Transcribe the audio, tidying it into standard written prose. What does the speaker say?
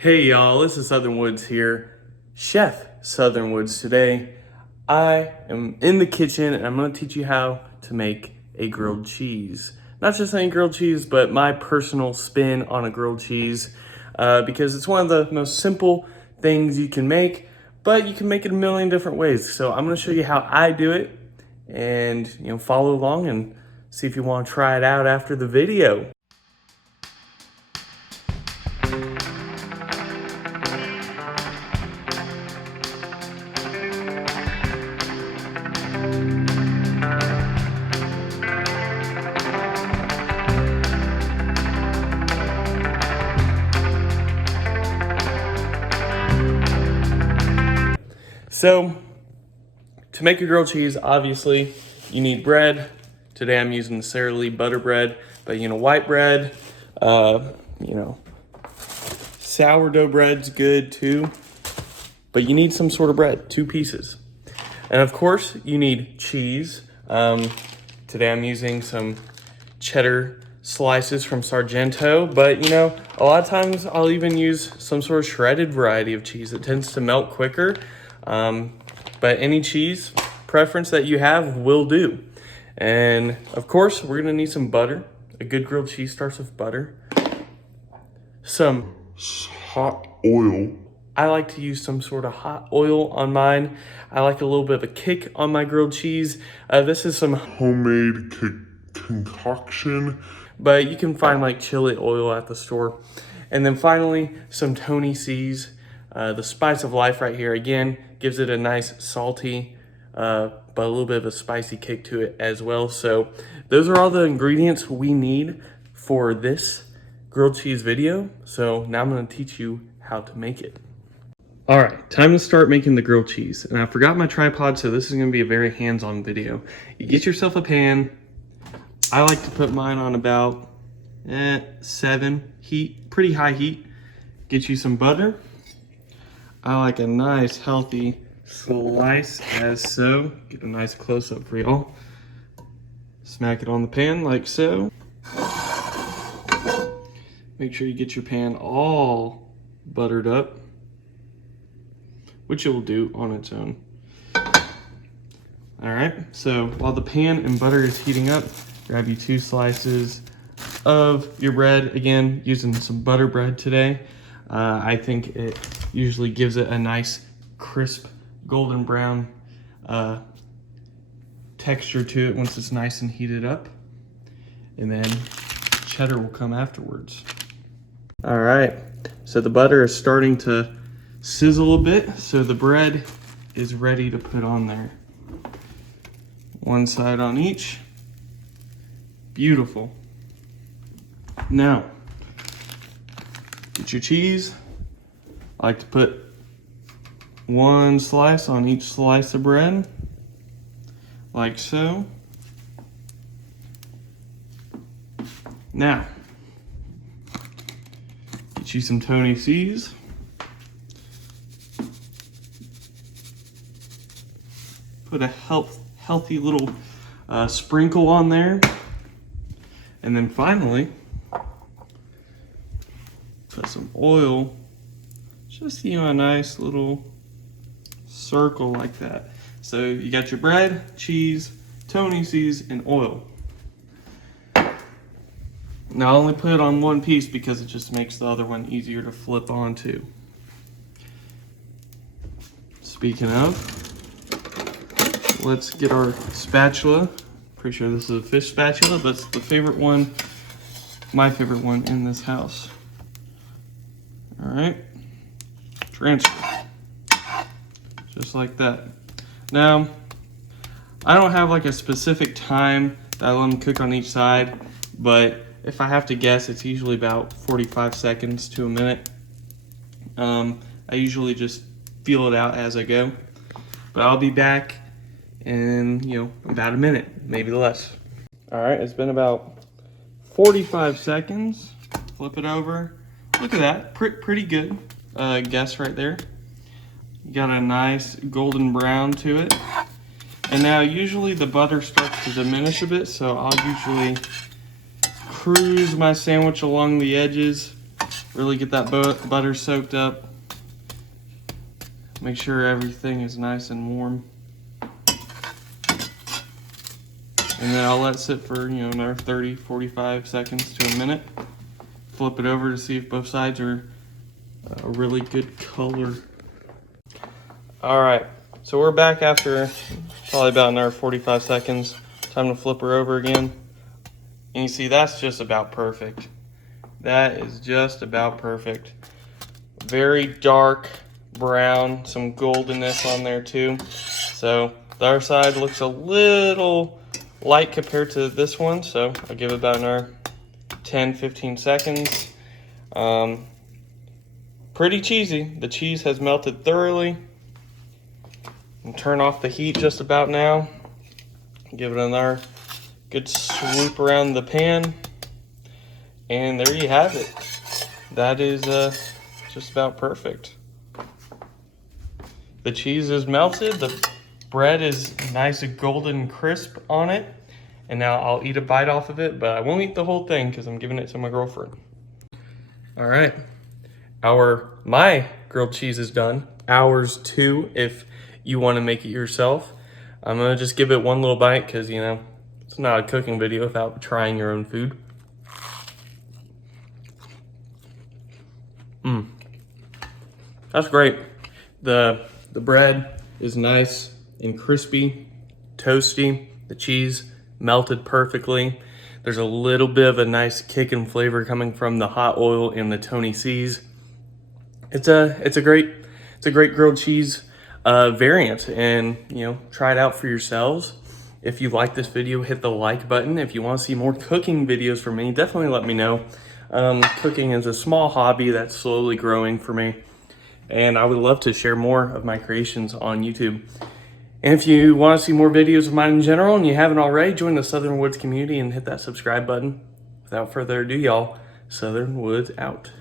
Hey y'all, this is Southern Woods here, Chef Southern Woods. Today, I am in the kitchen and I'm gonna teach you how to make a grilled cheese. Not just any grilled cheese, but my personal spin on a grilled cheese because it's one of the most simple things you can make, but you can make it a million different ways. So I'm gonna show you how I do it and follow along and see if you wanna try it out after the video. So, to make a grilled cheese, obviously, you need bread. Today I'm using the Sara Lee butter bread, but white bread, sourdough bread's good too. But you need some sort of bread, 2 pieces. And of course, you need cheese. Today I'm using some cheddar slices from Sargento, but a lot of times I'll even use some sort of shredded variety of cheese. It tends to melt quicker. But any cheese preference that you have will do. And of course, we're gonna need some butter. A good grilled cheese starts with butter. Some hot oil. I like to use some sort of hot oil on mine. I like a little bit of a kick on my grilled cheese. This is some homemade concoction, but you can find like chili oil at the store. And then finally, some Tony Chachere. The spice of life right here, again, gives it a nice salty, but a little bit of a spicy kick to it as well. So those are all the ingredients we need for this grilled cheese video. So now I'm gonna teach you how to make it. All right, time to start making the grilled cheese. And I forgot my tripod, so this is gonna be a very hands-on video. You get yourself a pan. I like to put mine on about 7 heat, pretty high heat. Get you some butter. I like a nice healthy slice as so. Get a nice close-up for y'all. Smack it on the pan like so. Make sure you get your pan all buttered up, which it will do on its own. All right, so while the pan and butter is heating up, grab you 2 slices of your bread. Again, using some butter bread today. I think it usually gives it a nice crisp golden brown texture to it once it's nice and heated up. And then cheddar will come afterwards. All right, so the butter is starting to sizzle a bit, so the bread is ready to put on there. 1 side on each. Beautiful. Now, get your cheese. I like to put 1 slice on each slice of bread, like so. Now, get you some Tony Chachere. Put a healthy little sprinkle on there. And then finally, put some oil, just a nice little circle like that. So you got your bread, cheese, Tony Chachere, and oil. Now I only put it on 1 piece because it just makes the other one easier to flip onto. Speaking of, let's get our spatula. Pretty sure this is a fish spatula, but it's the favorite one, my favorite one in this house. All right, transfer, just like that. Now, I don't have like a specific time that I let them cook on each side, but if I have to guess, it's usually about 45 seconds to a minute. I usually just feel it out as I go, but I'll be back in, about a minute, maybe less. All right, it's been about 45 seconds. Flip it over. Look at that, pretty good guess right there. You got a nice golden brown to it. And now usually the butter starts to diminish a bit, so I'll usually cruise my sandwich along the edges Really get that butter soaked up. Make sure everything is nice and warm. And then I'll let it sit for, another 30, 45 seconds to a minute. Flip it over to see if both sides are a really good color. All right, so we're back after probably about another 45 seconds. Time to flip her over again. And you see, that's just about perfect. That is just about perfect. Very dark brown, some goldenness on there too. So the other side looks a little light compared to this one, so I'll give it about another 10-15 seconds. Pretty cheesy. The cheese has melted thoroughly. And turn off the heat just about now. Give it another good swoop around the pan, and there you have it. That is just about perfect. The cheese is melted, the bread is nice and golden crisp on it, and now I'll eat a bite off of it, but I won't eat the whole thing because I'm giving it to my girlfriend. All right, my grilled cheese is done. Ours too, if you want to make it yourself. I'm gonna just give it one little bite because it's not a cooking video without trying your own food. That's great. The bread is nice and crispy, toasty. The cheese melted perfectly. There's a little bit of a nice kick and flavor coming from the hot oil in the Tony C's. It's a great grilled cheese variant, and try it out for yourselves. If you like this video, hit the like button. If you want to see more cooking videos from me, definitely let me know. Cooking is a small hobby that's slowly growing for me, and I would love to share more of my creations on YouTube. And if you want to see more videos of mine in general and you haven't already, join the Southern Woods community and hit that subscribe button. Without further ado, y'all, Southern Woods out.